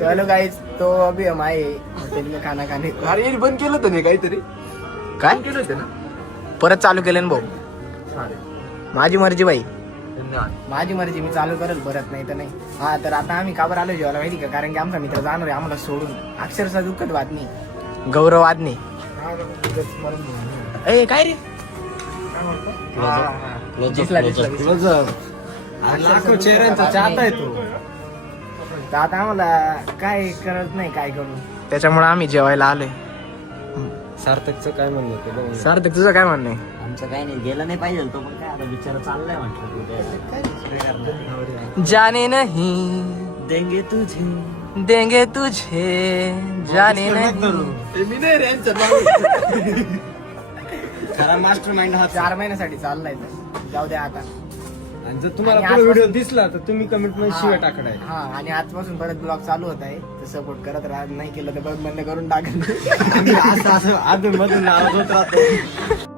चलो गाइस, तो अभी हम आए होटल में खाना खाने को. अरे यांनी बंद केलं होतं नाही काहीतरी काय केलं होतं ना. परत चालू केलं ना भाऊ. चालेल. माझी मर्जी बाई, धन्यवाद. माझी मर्जी, मी चालू करेल, परत नाही तर नाही. हा तर आता आम्ही का बरं आलो जेवायला माहिती का? कारण की आमचा मित्र जाणार आहे आम्हाला सोडून. अक्षरशः दुःखद बातमी, गौरव आदने. ए काय रे? दिसला, दिसला, दिसला. लाखो चेहऱ्यांचा चाहता आहे तो. तर आता आम्हाला काय करत नाही, काय करू, त्याच्यामुळे आम्ही जेवायला आलोय. सार्थकचं काय म्हणणं होतं? सार्थक तुझं काय म्हणणं आहे? आमचं काही नाही, गेला नाही पाहिजे तो, पण काय आता बिचारा चाललाय म्हटलं. जाने नहीं देंगे तुझे जाने नहीं. मी नाही रे यांच्यात. खरा मास्टर माइंड हा 4 महिन्यासाठी चाललाय, तर जाऊ द्या आता. आणि जर तुम्हाला आणि पुढे आजपासून- व्हिडिओ दिसला तर तुम्ही कमेंट मध्ये शिवाय टाकणार. हा, आणि आजपासून परत ब्लॉग चालू होत आहे, तर सपोर्ट करत राहा. नाही केलं तर बघ बंद करून टाका. असं असं अधून मधून आवाज होत राहतो.